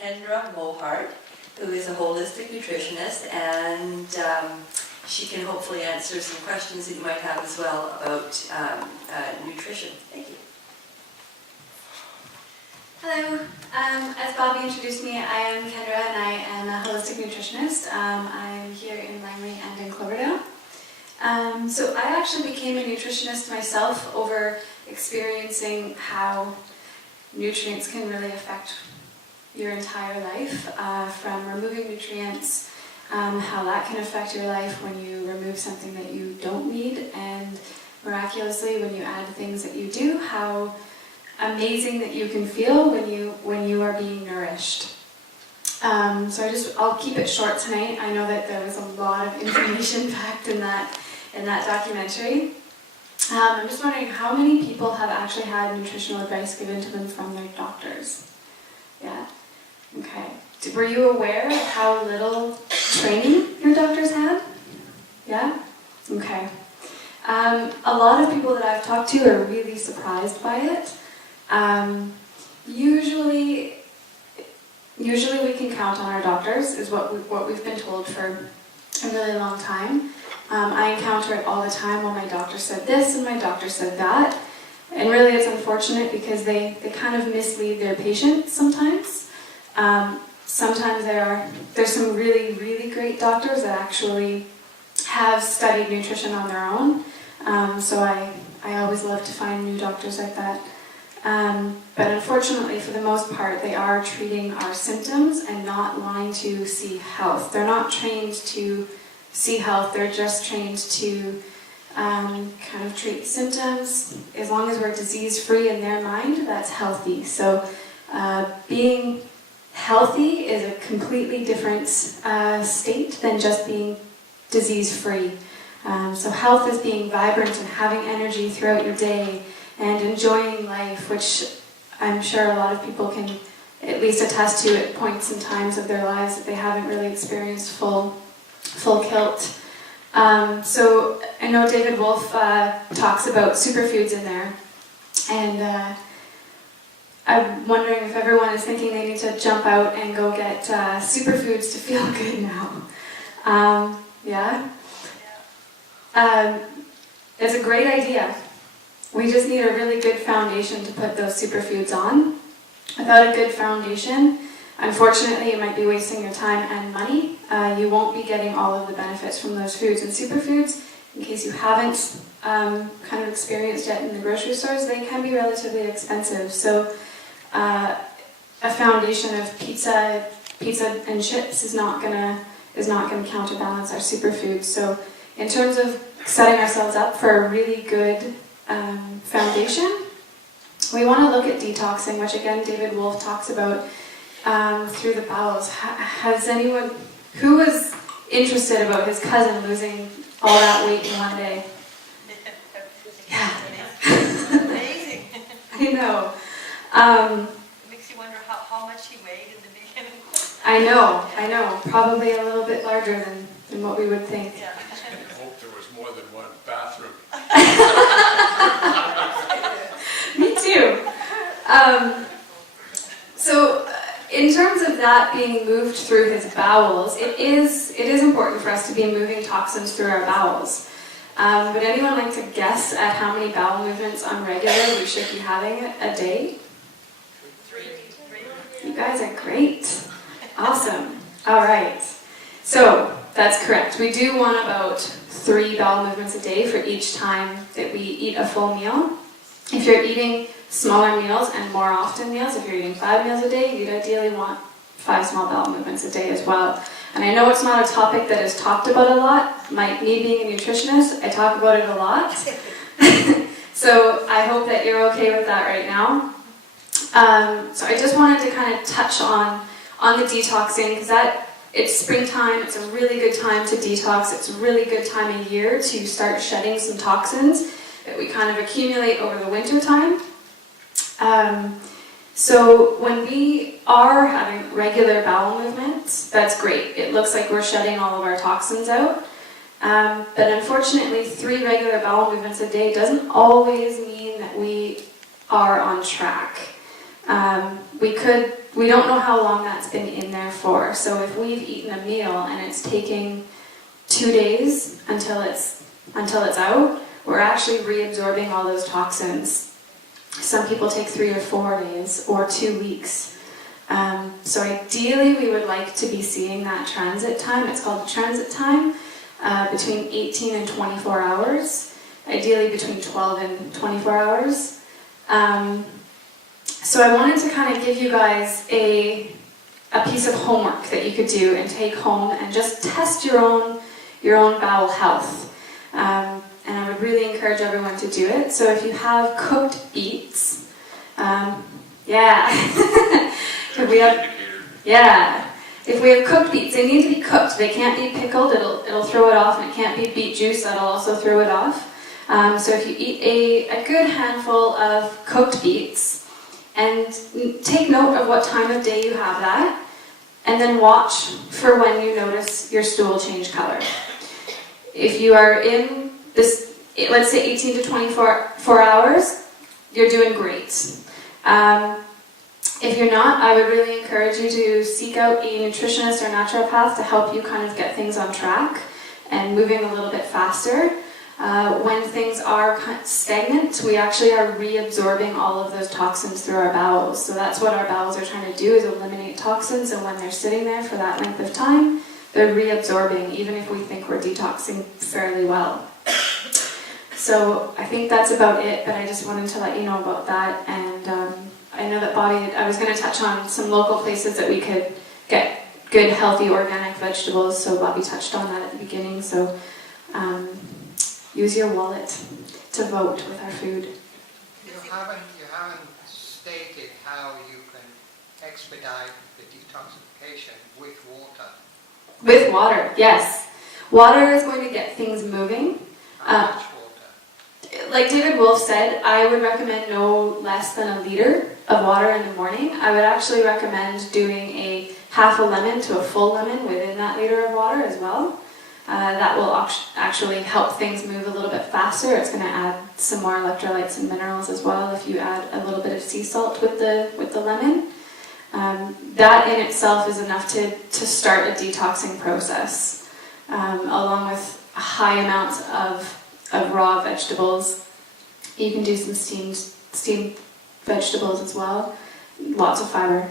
Kendra Mohart, who is a holistic nutritionist, and she can hopefully answer some questions that you might have as well about nutrition. Thank you. Hello, as Bobby introduced me, I am Kendra and I am a holistic nutritionist. I'm here in Langley and in Cloverdale. So I actually became a nutritionist myself over experiencing how nutrients can really affect your entire life, from removing nutrients, how that can affect your life when you remove something that you don't need, and miraculously when you add things that you do, how amazing that you can feel when you are being nourished. So I'll keep it short tonight. I know that there was a lot of information packed in that documentary. I'm just wondering how many people have actually had nutritional advice given to them from their doctors? Yeah? Okay. Were you aware of how little training your doctors had? Yeah? Okay. A lot of people that I've talked to are really surprised by it. Usually we can count on our doctors, is what we've been told for a really long time. I encounter it all the time. Well, my doctor said this and my doctor said that. And really it's unfortunate because they kind of mislead their patients sometimes. Sometimes there's some really, really great doctors that actually have studied nutrition on their own. So I always love to find new doctors like that. But unfortunately, for the most part, they are treating our symptoms and not wanting to see health. They're not trained to see health, they're just trained to kind of treat symptoms. As long as we're disease-free in their mind, that's healthy. So being healthy is a completely different state than just being disease-free. So health is being vibrant and having energy throughout your day and enjoying life, which I'm sure a lot of people can at least attest to at points and times of their lives that they haven't really experienced full kilt. So I know David Wolf talks about superfoods in there, and I'm wondering if everyone is thinking they need to jump out and go get superfoods to feel good now. Yeah? It's a great idea. We just need a really good foundation to put those superfoods on. Without a good foundation, unfortunately, you might be wasting your time and money. You won't be getting all of the benefits from those foods. And superfoods, in case you haven't kind of experienced yet in the grocery stores, they can be relatively expensive. So a foundation of pizza and chips is not gonna counterbalance our superfoods. So in terms of setting ourselves up for a really good foundation, we want to look at detoxing, which again David Wolf talks about through the bowels. Has anyone who was interested about his cousin losing all that weight in one day? Yeah. Amazing. I know. It makes you wonder how much he weighed in the beginning. I know. Probably a little bit larger than what we would think. Yeah. I hope there was more than one bathroom. Me too. So in terms of that being moved through his bowels, it is important for us to be moving toxins through our bowels. Would anyone like to guess at how many bowel movements on regular we should be having a day? 3. You guys are great. Awesome. All right. So that's correct. We do want about 3 bowel movements a day for each time that we eat a full meal. If you're eating smaller meals and more often meals, if you're eating 5 meals a day, you'd ideally want 5 small bowel movements a day as well. And I know it's not a topic that is talked about a lot. Me being a nutritionist, I talk about it a lot. So I hope that you're okay with that right now. So I just wanted to kind of touch on the detoxing, because it's springtime, it's a really good time to detox, it's a really good time of year to start shedding some toxins that we kind of accumulate over the winter time. So when we are having regular bowel movements, that's great. It looks like we're shedding all of our toxins out. But unfortunately, 3 regular bowel movements a day doesn't always mean that we are on track. We don't know how long that's been in there for. So if we've eaten a meal and it's taking 2 days until it's out, we're actually reabsorbing all those toxins. Some people take 3 or 4 days or 2 weeks. So ideally we would like to be seeing that transit time. It's called the transit time, between 18 and 24 hours. Ideally between 12 and 24 hours. So I wanted to kind of give you guys a piece of homework that you could do and take home and just test your own bowel health. And I would really encourage everyone to do it. So if you have cooked beets, if we have cooked beets, they need to be cooked. They can't be pickled. It'll throw it off, and it can't be beet juice. That'll also throw it off. So if you eat a good handful of cooked beets, and take note of what time of day you have that, and then watch for when you notice your stool change color. If you are in this, let's say 18 to 24 hours, you're doing great. If you're not, I would really encourage you to seek out a nutritionist or naturopath to help you kind of get things on track and moving a little bit faster. When things are stagnant, we actually are reabsorbing all of those toxins through our bowels. So that's what our bowels are trying to do, is eliminate toxins, and when they're sitting there for that length of time, they're reabsorbing, even if we think we're detoxing fairly well. So I think that's about it, but I just wanted to let you know about that. And I know that Bobby, I was going to touch on some local places that we could get good, healthy, organic vegetables, so Bobby touched on that at the beginning. So use your wallet to vote with our food. You haven't stated how you can expedite the detoxification with water. With water, yes. Water is going to get things moving. How much water? Like David Wolf said, I would recommend no less than 1 liter of water in the morning. I would actually recommend doing a half a lemon to a full lemon within that liter of water as well. That will actually help things move a little bit faster. It's going to add some more electrolytes and minerals as well if you add a little bit of sea salt with the lemon. That in itself is enough to start a detoxing process, along with high amounts of raw vegetables. You can do some steamed vegetables as well. Lots of fiber.